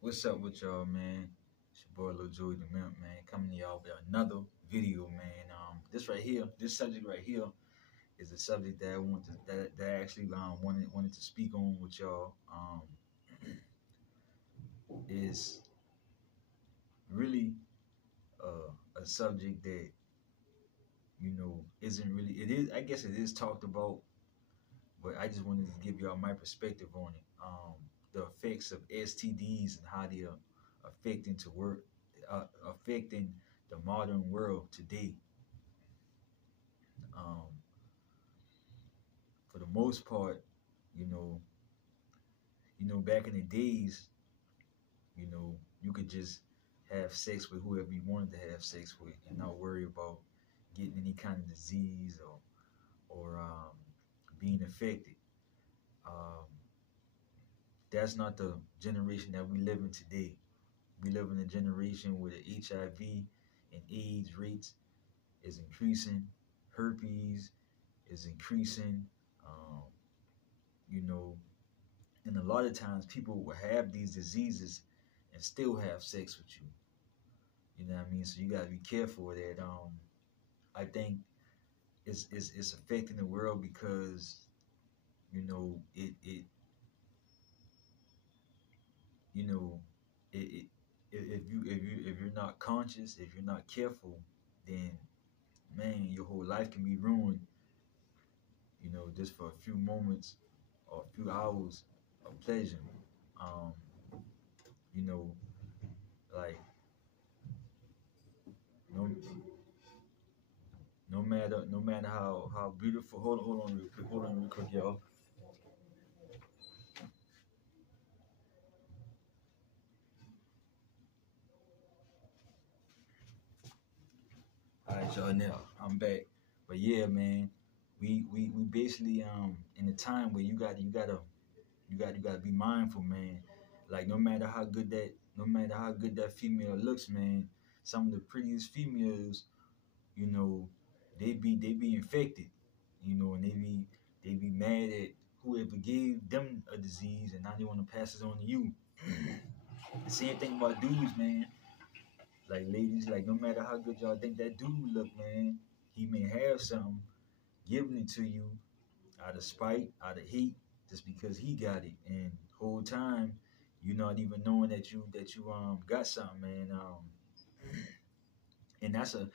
What's up with y'all, man? It's your boy Lil Joey the Mimp, man. Coming to y'all with another video, man. This right here, this subject right here, is a subject that I want to that I actually wanted to speak on with y'all. Is really a subject that isn't really, it is, I guess it is talked about, but I just wanted to give y'all my perspective on it. The effects of STDs and how they are affecting to work, affecting the modern world today. Um, for the most part, you know, back in the days, you could just have sex with whoever you wanted to have sex with and not worry about getting any kind of disease or being affected. Um, that's not the generation that we live in today. We live in a generation where the HIV and AIDS rates is increasing, herpes is increasing, um, you know, and a lot of times people will have these diseases and still have sex with you. You know what I mean? So you gotta be careful of that. I think it's affecting the world because it you know it if you're not conscious, if you're not careful, then man, your whole life can be ruined. Just for a few moments or a few hours of pleasure. Um, you know, like no no matter how beautiful. Hold on real quick, y'all. All right, y'all. Now I'm back. But yeah, man, we basically in a time where you gotta be mindful, man. Like no matter how good that female looks, man. Some of the prettiest females, you know, they be infected, and they be mad at whoever gave them a disease, and now they want to pass it on to you. The same thing about dudes, man. Like ladies, like no matter how good y'all think that dude look, man, he may have something giving it to you out of spite, out of hate, just because he got it, and whole time you not even knowing that you got something, man. And that's a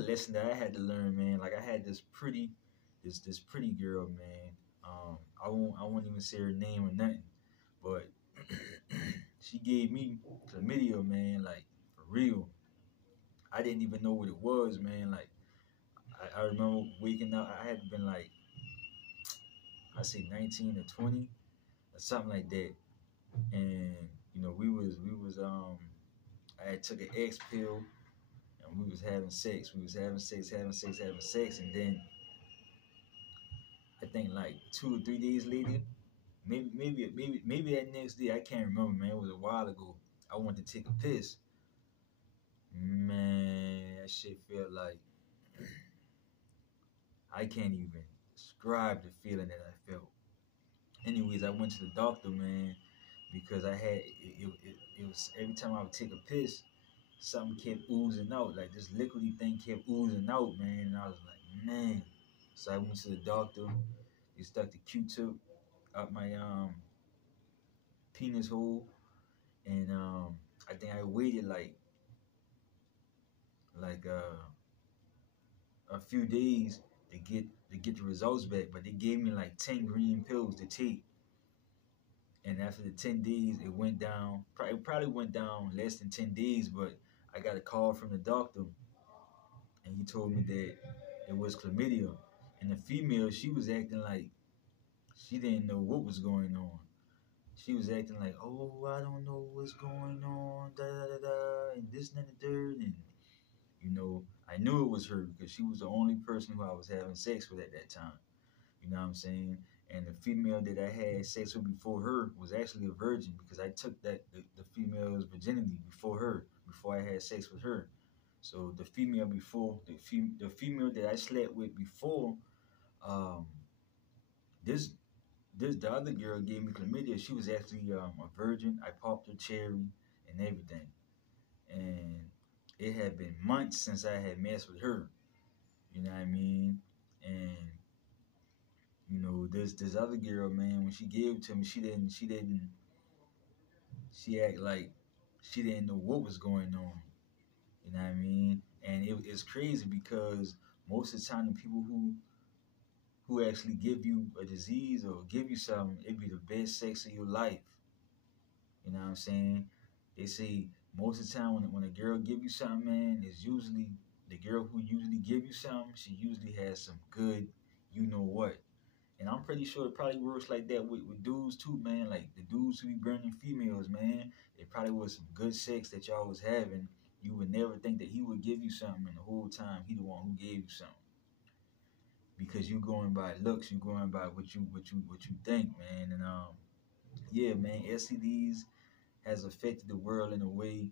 lesson that I had to learn, man. Like I had this pretty girl, man. I won't even say her name or nothing, but she gave me chlamydia, man. Like for real. I didn't even know what it was, man. Like I remember waking up. I had been like I say 19 or 20 or something like that, and we was I had took an X pill and we was having sex. We was having sex, and then I think like 2 or 3 days later, maybe that next day, I can't remember, man. It was a while ago. I wanted to take a piss. Man, that shit felt like I can't even describe the feeling that I felt. Anyways, I went to the doctor, man, because it was every time I would take a piss, something kept oozing out, like this liquidy thing kept oozing out, man. And I was like, man. So I went to the doctor. They stuck the Q-tip up my penis hole, and I think I waited like a few days to get the results back, but they gave me like 10 green pills to take. And after the 10 days, it went down. Probably went down less than 10 days, but I got a call from the doctor, and he told me that it was chlamydia. And the female, she was acting like she didn't know what was going on. She was acting like, oh, I don't know what's going on, da da da da, and this and the third, and I knew it was her because she was the only person who I was having sex with at that time. You know what I'm saying? And the female that I had sex with before her was actually a virgin because I took the female's virginity before her, before I had sex with her. So the female before the female that I slept with before, um, this This the other girl gave me chlamydia. She was actually a virgin. I popped her cherry and everything, and it had been months since I had messed with her. You know what I mean? And this other girl, man, when she gave it to me, she act like she didn't know what was going on. You know what I mean? And it's crazy because most of the time the people who actually give you a disease or give you something, it be the best sex of your life. You know what I'm saying? They say most of the time when a girl give you something, man, it's usually the girl who usually give you something. She usually has some good, you know what. And I'm pretty sure it probably works like that with dudes too, man. Like the dudes who be burning females, man. It probably was some good sex that y'all was having. You would never think that he would give you something, and the whole time he the one who gave you something. Because you going by looks, you going by what you think, man. And yeah, man, STDs has affected the world in a way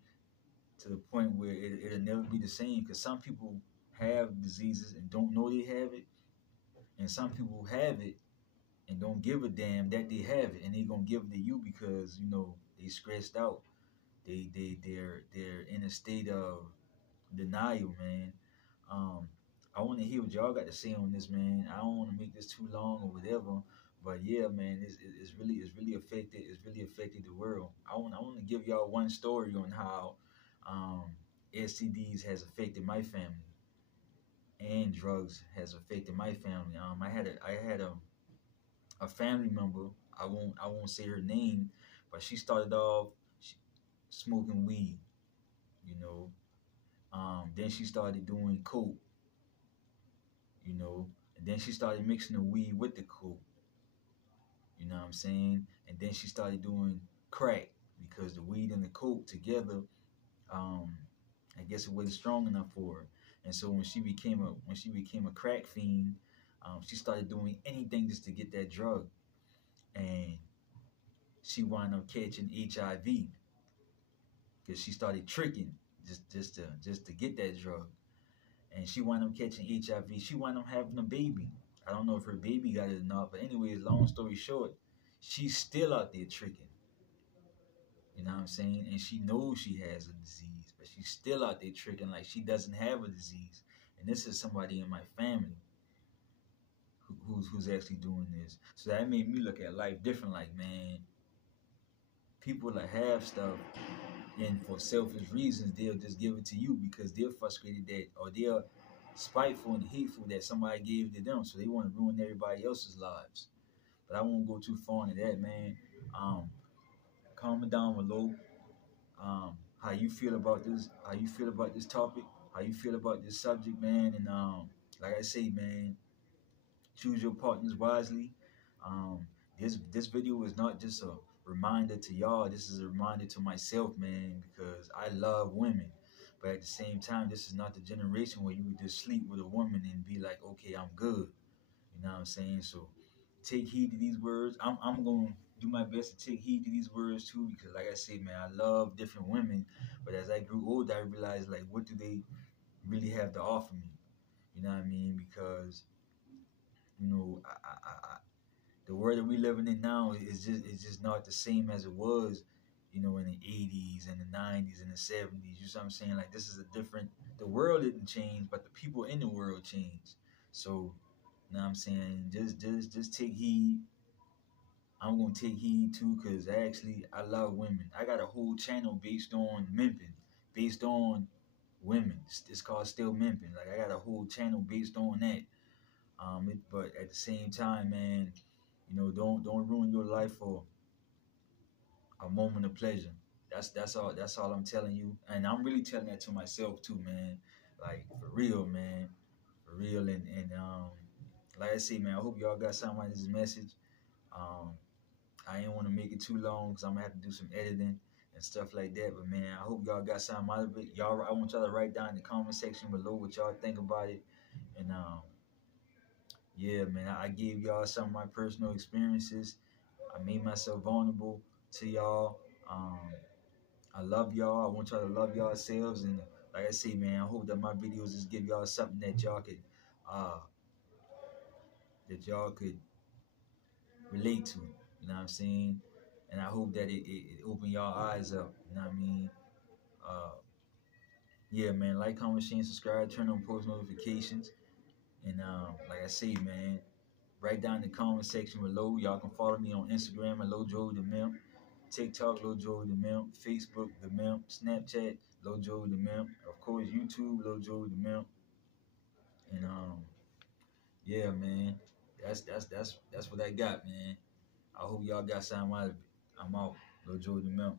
to the point where it'll never be the same. Because some people have diseases and don't know they have it, and some people have it and don't give a damn that they have it, and they gonna give it to you because they stressed out. They're in a state of denial, man. Um, I want to hear what y'all got to say on this, man. I don't want to make this too long or whatever, but yeah, man, it's really affected the world. I want to give y'all one story on how um, STDs has affected my family and drugs has affected my family. I had a family member. I won't say her name, but she started off smoking weed. You know, then she started doing coke. You know, and then she started mixing the weed with the coke. You know what I'm saying? And then she started doing crack because the weed and the coke together, um, I guess it wasn't strong enough for her. And so when she became a crack fiend, she started doing anything just to get that drug, and she wound up catching HIV because she started tricking just to get that drug, and she wound up catching HIV. She wound up having a baby. I don't know if her baby got it or not, but anyways, long story short, she's still out there tricking. You know what I'm saying? And she knows she has a disease, but she's still out there tricking like she doesn't have a disease. And this is somebody in my family who's actually doing this. So that made me look at life different. Like, man, people that have stuff and for selfish reasons, they'll just give it to you because they're frustrated that, or they're spiteful and hateful that somebody gave it to them. So they want to ruin everybody else's lives. But I won't go too far into that, man. Um, Comment down below how you feel about this, how you feel about this topic, how you feel about this subject, man. And like I say, man, choose your partners wisely. Um, this video is not just a reminder to y'all. This is a reminder to myself, man, because I love women. But at the same time, this is not the generation where you would just sleep with a woman and be like, okay, I'm good. You know what I'm saying? So take heed to these words. I'm gonna do my best to take heed to these words too, because like I say, man, I love different women. But as I grew older, I realized like what do they really have to offer me? You know what I mean? Because the world that we living in now is just not the same as it was, in the 80s and the 90s and the 70s. You know what I'm saying? Like this is a different. The world didn't change, but the people in the world changed. So, you know what I'm saying? Just take heed. I'm gonna take heed too, cause I love women. I got a whole channel based on mimping, based on women. It's called Still Mimping. Like I got a whole channel based on that. But at the same time, man, don't ruin your life for a moment of pleasure. That's all I'm telling you, and I'm really telling that to myself too, man. Like for real, man, for real. And like I say, man, I hope y'all got something out of this message. Um, I ain't want to make it too long because I'm gonna have to do some editing and stuff like that. But man, I hope y'all got something out of it. Y'all, I want y'all to write down in the comment section below what y'all think about it. And yeah, man, I gave y'all some of my personal experiences. I made myself vulnerable to y'all. Um, I love y'all. I want y'all to love yourselves. And like I say, man, I hope that my videos just give y'all something uh, that y'all could relate to. You know what I'm saying? And I hope that it open y'all eyes up. You know what I mean? Uh, yeah, man. Like, comment, share, and subscribe. Turn on post notifications. And like I say, man, write down in the comment section below. Y'all can follow me on Instagram at Lil Joey the Mimp, TikTok Lil Joey the Mimp, Facebook the Mimp, Snapchat Lil Joey the Mimp, of course YouTube Lil Joey the Mimp. And yeah, man, that's what I got, man. I hope y'all got something out of it. I'm out, Lil Joey the Mimp.